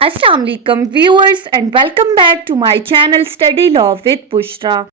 Assalamu alaikum viewers and welcome back to my channel Study Law with Bushra.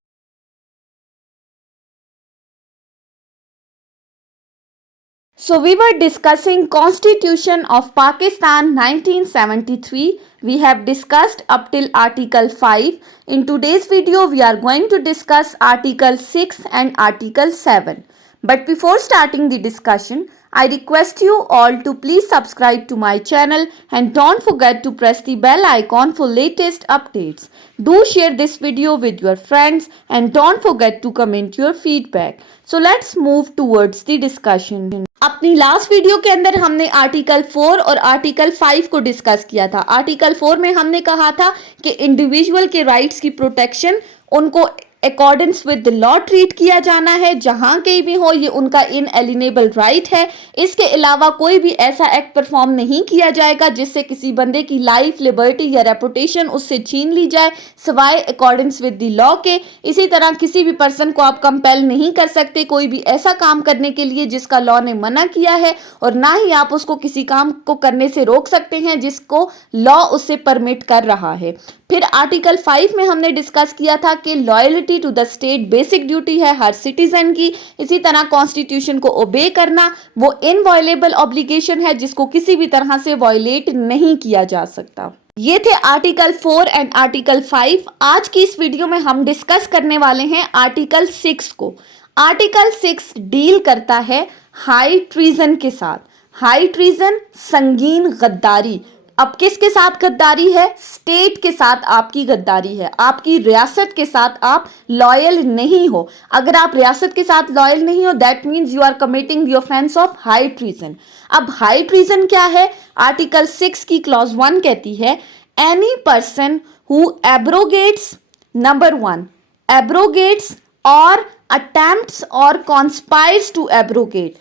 So we were discussing Constitution of Pakistan 1973. We have discussed up till Article 5. In today's video we are going to discuss Article 6 and Article 7. But before starting the discussion, I request you all to please subscribe to my channel and don't forget to press the bell icon for latest updates. Do share this video with your friends and don't forget to comment your feedback. So let's move towards the discussion. अपनी last video के अंदर हमने article 4 और article 5 को discuss किया था। Article 4 में हमने कहा था कि इंडिविजुअल के राइट्स की प्रोटेक्शन उनको accordance with the law treat किया जाना है, जहां कहीं भी हो ये उनका इनएलिनेबल राइट है। इसके अलावा कोई भी ऐसा एक्ट परफॉर्म नहीं किया जाएगा जिससे किसी बंदे की लाइफ, लिबर्टी या रेपुटेशन उससे छीन ली जाए सिवाय अकॉर्डेंस विद द लॉ के। इसी तरह किसी भी पर्सन को आप कंपेल नहीं कर सकते कोई भी ऐसा काम करने के लिए जिसका लॉ ने मना किया है, और ना ही आप उसको किसी काम को करने से रोक सकते हैं जिसको लॉ उससे परमिट कर रहा है। फिर आर्टिकल 5 में हमने डिस्कस किया था कि loyalty to the state basic duty है हर सिटीजन की। इसी तरह कॉन्स्टिट्यूशन को ओबे करना वो इनवॉयलेबल ऑब्लिगेशन है जिसको किसी भी तरह से वॉयलेट नहीं किया जा सकता। ये थे आर्टिकल 4 एंड आर्टिकल 5। आज की इस वीडियो में हम डिस्कस करने वाले हैं आर्टिकल 6 को। आर्टिकल 6 डील करता है हाई ट्रीजन के साथ। हाई ट्रीजन संगीन गद्दारी। अब किसके साथ गद्दारी है? स्टेट के साथ आपकी गद्दारी है। आपकी रियासत के साथ आप लॉयल नहीं हो। अगर आप रियासत के साथ लॉयल नहीं हो that means you are committing the offence of high treason. अब हाई ट्रीजन क्या है? आर्टिकल 6 की क्लॉज 1 कहती है any person who abrogates, number 1, abrogates or attempts or conspires to abrogate.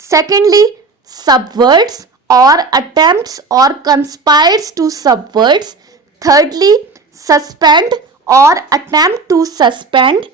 Secondly, subverts or attempts or conspires to subverts. Thirdly, suspend or attempt to suspend.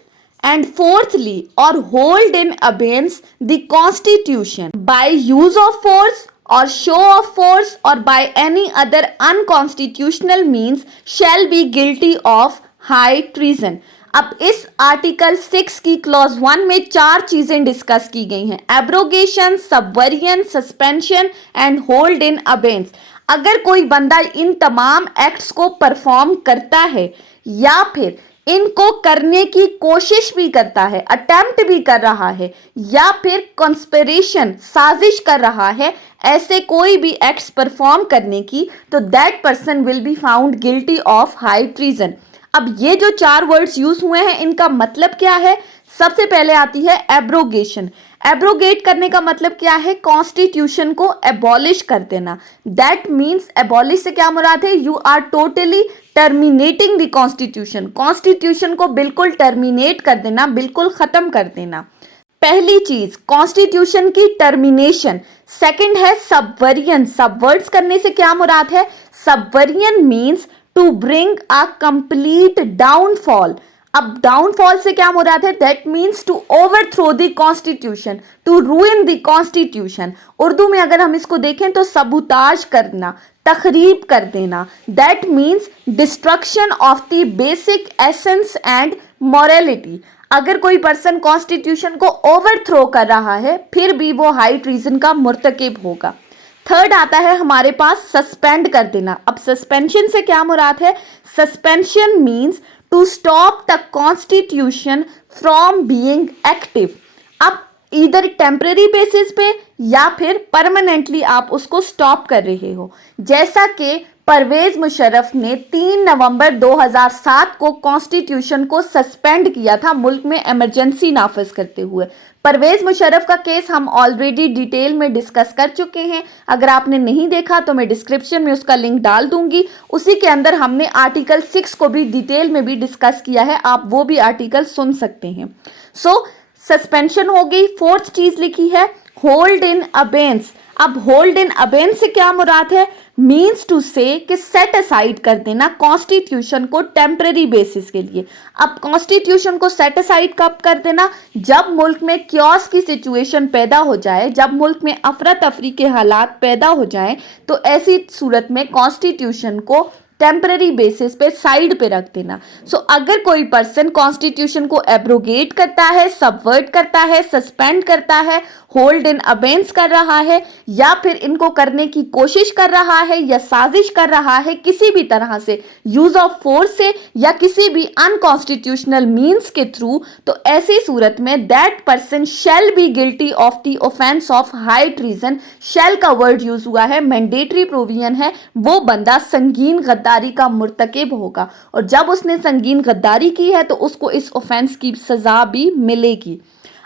And fourthly, or hold in abeyance the constitution by use of force or show of force or by any other unconstitutional means shall be guilty of high treason. अब इस article 6 की clause 1 में 4 चीजें discuss की गई हैं: abrogation, subversion, suspension and hold in abeyance. अगर कोई बंदा इन तमाम एक्ट्स को परफॉर्म करता है या फिर इनको करने की कोशिश भी करता है, अटेम्प्ट भी कर रहा है, या फिर कॉन्स्पिरेशन, साजिश कर रहा है ऐसे कोई भी एक्ट्स परफॉर्म करने की, तो that person will be found guilty of high treason. अब ये जो 4 वर्ड्स यूज हुए हैं इनका मतलब क्या है? सबसे पहले आती है एब्रोगेशन। एब्रोगेट करने का मतलब क्या है? कॉन्स्टिट्यूशन को एबॉलिश कर देना। दैट मीन्स एबॉलिश से क्या मुराद है? You are totally terminating the constitution. Constitution को बिल्कुल टर्मिनेट कर देना, बिल्कुल खत्म कर देना। पहली चीज कॉन्स्टिट्यूशन की टर्मिनेशन। सेकंड है सबवर्जन। सबवर्ट्स करने से क्या मुराद है? Subversion means to bring a complete downfall. अब डाउनफॉल से क्या मुराद है? That means to overthrow the constitution, to ruin the constitution. Urdu में अगर हम इसको देखें तो सबूताज करना, तखरीब कर देना। That means destruction of the basic essence and morality. अगर कोई पर्सन कॉन्स्टिट्यूशन को ओवरथ्रो कर रहा है फिर भी वो हाई ट्रीजन का मुर्तकिब होगा। थर्ड आता है हमारे पास सस्पेंड कर देना। अब सस्पेंशन से क्या मुराद है? Suspension means to stop the constitution from being active. अब इधर टेम्परेरी बेसिस पे या फिर परमानेंटली आप उसको स्टॉप कर रहे हो, जैसा कि परवेज मुशर्रफ ने 3 नवंबर 2007 को कॉन्स्टिट्यूशन को सस्पेंड किया था मुल्क में इमरजेंसी नाफिज करते हुए। परवेज मुशर्रफ का केस हम ऑलरेडी डिटेल में डिस्कस कर चुके हैं। अगर आपने नहीं देखा तो मैं डिस्क्रिप्शन में उसका लिंक डाल दूंगी। उसी के अंदर हमने आर्टिकल 6 को भी डिटेल में भी डिस्कस किया है, आप वो भी आर्टिकल सुन सकते हैं। सो सस्पेंशन हो गई। फोर्थ चीज लिखी है होल्ड इन अबेंस। अब होल्ड इन अबेंस से क्या मुराद है? मीन्स टू से कि सेट असाइड कर देना कॉन्स्टिट्यूशन को टेम्पररी बेसिस के लिए। अब कॉन्स्टिट्यूशन को सेट असाइड कब कर देना? जब मुल्क में क्योस की सिचुएशन पैदा हो जाए, जब मुल्क में अफरा तफरी के हालात पैदा हो जाएं, तो ऐसी सूरत में कॉन्स्टिट्यूशन को टेम्पररी बेसिस पे साइड पे रख देना। सो अगर कोई पर्सन कॉन्स्टिट्यूशन को एब्रोगेट करता है, सबवर्ट करता है, सस्पेंड करता है, होल्ड इन अबेंस कर रहा है, या फिर इनको करने की कोशिश कर रहा है या साजिश कर रहा है किसी भी तरह से, यूज ऑफ फोर्स से या किसी भी अनकॉन्स्टिट्यूशनल मीन्स के थ्रू, तो ऐसी सूरत में that person shall be guilty of the offence of high treason. Shall का वर्ड यूज हुआ है, मैंडेटरी प्रोविजन है, वो बंदा संगीन गद्दारी का मुर्तकिब होगा, और जब उसने संगीन गद्दारी की है तो उसको इस ऑफेंस की सजा भी मिलेगी।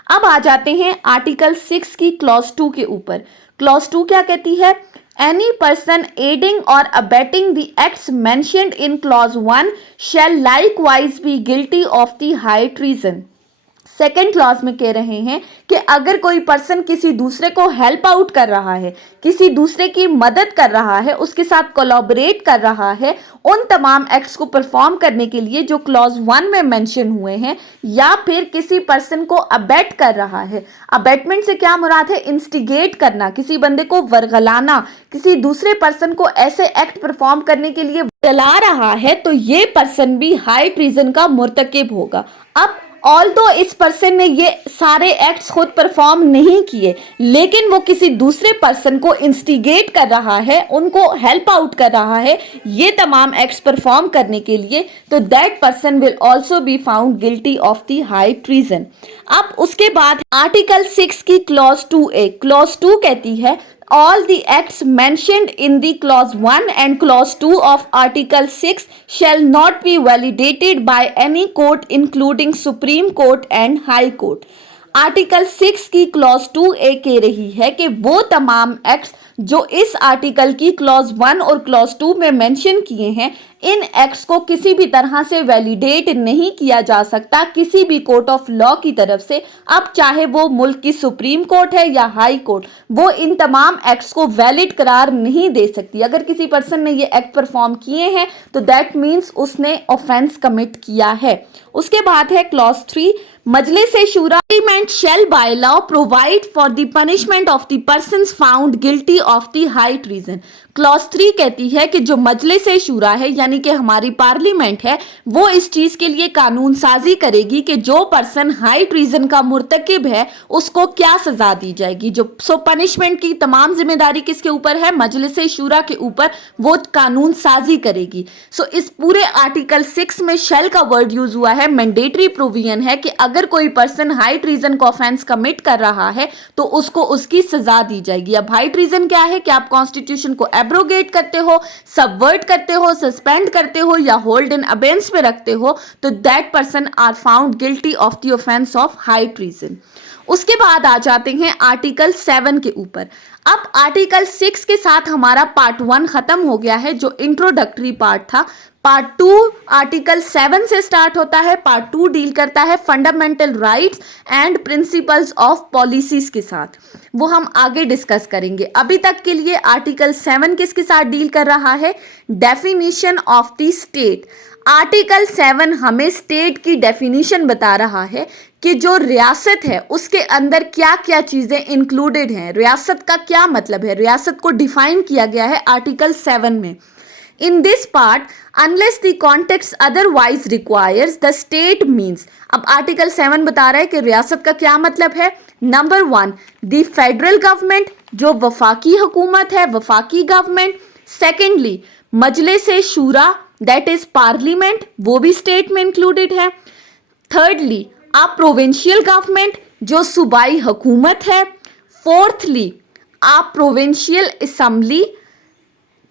अब आ जाते हैं आर्टिकल 6 की क्लॉज 2 के ऊपर। क्लॉज 2 क्या कहती है? Any person aiding or abetting the acts mentioned in clause 1 shall likewise be guilty of the high treason. Second clause में कह रहे हैं कि अगर कोई पर्सन किसी दूसरे को हेल्प आउट कर रहा है, किसी दूसरे की मदद कर रहा है, उसके साथ कोलैबोरेट कर रहा है उन तमाम एक्ट्स को परफॉर्म करने के लिए जो क्लॉज 1 में मेंशन हुए हैं, या फिर किसी पर्सन को अबेट कर रहा है। अबेटमेंट से क्या मुराद है? इंस्टिगेट करना, किसी बंदे को वर्गलाना, किसी दूसरे पर्सन को ऐसे एक्ट परफॉर्म करने के लिए चला रहा है, तो ये पर्सन भी हाई ट्रीजन का मुर्तकिब होगा। अब ऑल्दो इस पर्सन ने ये सारे एक्ट्स खुद परफॉर्म नहीं किए, लेकिन वो किसी दूसरे पर्सन को इंस्टिगेट कर रहा है, उनको हेल्प आउट कर रहा है ये तमाम एक्ट्स परफॉर्म करने के लिए, तो that person will also be found guilty of the high treason. अब उसके बाद आर्टिकल 6 की क्लॉज 2A। क्लॉज 2 कहती है all the acts mentioned in the clause 1 and clause 2 of article 6 shall not be validated by any court including Supreme Court and High Court। Article 6 की clause 2A कह रही है कि वो तमाम एक्ट्स जो इस आर्टिकल की क्लॉज 1 और क्लॉज 2 में मेंशन किए हैं, इन एक्ट्स को किसी भी तरह से वैलिडेट नहीं किया जा सकता किसी भी कोर्ट ऑफ लॉ की तरफ से। अब चाहे वो मुल्क की सुप्रीम कोर्ट है या हाई कोर्ट, वो इन तमाम एक्ट्स को वैलिड करार नहीं दे सकती। अगर किसी पर्सन ने ये एक्ट परफॉर्म किए हैं तो दैट मीन्स उसने ऑफेंस कमिट किया है। उसके बाद है clause 3, Majlis-e Shura parliament shall by law provide for the punishment of the persons found guilty of the high treason. Clause 3 कहती है कि जो मजलिस-ए शूरा है, यानी कि हमारी पार्लियामेंट है, वो इस चीज के लिए कानून साजी करेगी कि जो पर्सन हाई ट्रीजन का मुर्तकिब है उसको क्या सजा दी जाएगी। जो पनिशमेंट की तमाम जिम्मेदारी किसके ऊपर है? मजलिस-ए शूरा के ऊपर, वो कानून साजी करेगी। इस पूरे आर्टिकल 6 में शैल का वर्ड यूज हुआ है, मैंडेटरी प्रोविजन है कि अगर कोई पर्सन हाई ट्रीजन का ऑफेंस कमिट कर रहा है तो उसको उसकी सजा दी जाएगी। अब हाई ट्रीजन क्या है कि आप कॉन्स्टिट्यूशन को एब्रोगेट करते हो, सबवर्ट करते हो, सस्पेंड करते हो या होल्ड इन अबेंस पे रखते हो, तो that person are found guilty of the offence of high treason. उसके बाद आ जाते हैं आर्टिकल 7 के ऊपर। अब आर्टिकल 6 के साथ हमारा पार्ट 1 खत्म हो गया है, जो इंट्रोडक्टरी पार्ट था। पार्ट 2 आर्टिकल 7 से स्टार्ट होता है। पार्ट 2 डील करता है fundamental rights and principles of policies के साथ, वो हम आगे डिस्कस करेंगे। अभी तक के लिए आर्टिकल 7 किसके साथ डील कर रहा है? Definition of the state. Article 7 हमें स्टेट की डेफिनेशन बता रहा है कि जो रियासत है उसके अंदर क्या क्या चीजें इंक्लूडेड हैं, रियासत का क्या मतलब है, रियासत को डिफाइन किया गया है आर्टिकल 7 में। In this part, unless the context otherwise requires, the state means। अब आर्टिकल 7 बता रहा है कि रियासत का क्या मतलब है। नंबर 1, the federal government, जो वफाकी हुकूमत है, वफाकी गवर्नमेंट। सेकेंडली, मजलिस-ए शूरा, दैट इज पार्लियामेंट, वो भी स्टेट में इंक्लूडेड है। थर्डली, आ प्रोविंशियल गवर्नमेंट, जो सूबाई हुकूमत है। फोर्थली, आ प्रोविंशियल असम्बली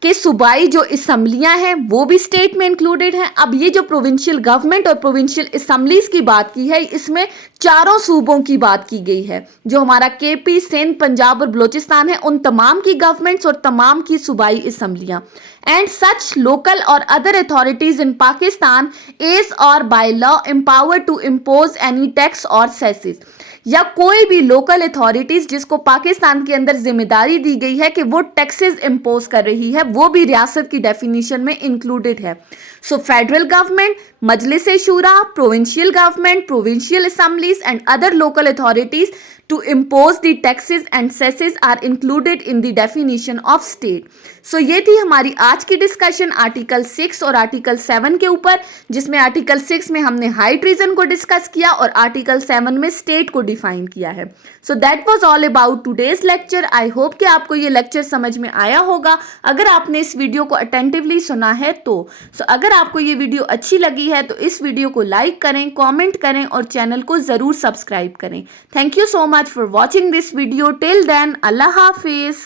के सूबाई जो असम्बलियां हैं वो भी स्टेट में इंक्लूडेड हैं। अब ये जो प्रोविंशियल गवर्नमेंट और प्रोविंशियल असम्बलीज की बात की है, इसमें चारों सूबों की बात की गई है, जो हमारा केपी, सिंध, पंजाब और बलोचिस्तान है, उन तमाम की गवर्नमेंट्स और तमाम की सूबाई असम्बलियां। एंड सच लोकल और other authorities in Pakistan is और by law empowered to impose any tax और सेसेस। या कोई भी लोकल अथॉरिटीज जिसको पाकिस्तान के अंदर जिम्मेदारी दी गई है कि वो टैक्सेस इम्पोज कर रही है, वो भी रियासत की डेफिनेशन में इंक्लूडेड है। सो federal government, Majlis Shura, provincial government, provincial assemblies and other local authorities to impose the taxes and cesses are included in the definition of state. So ये थी हमारी आज की डिस्कशन आर्टिकल 6 और आर्टिकल 7 के ऊपर, जिसमें आर्टिकल 6 में हमने हाई ट्रीजन को डिस्कस किया और आर्टिकल 7 में स्टेट को डिफाइन किया है। So that was all about today's lecture. I hope कि आपको ये लेक्चर समझ में आया होगा अगर आपने इस वीडियो को अटेंटिवली सुना है तो। अगर आपको ये वीडियो अच्छी लगी है तो इस वीडियो को लाइक करें, कॉमेंट करें और चैनल को ज़रूर सब्सक्राइब करें। Thank you so much for watching this video. Till then, Allah Hafiz.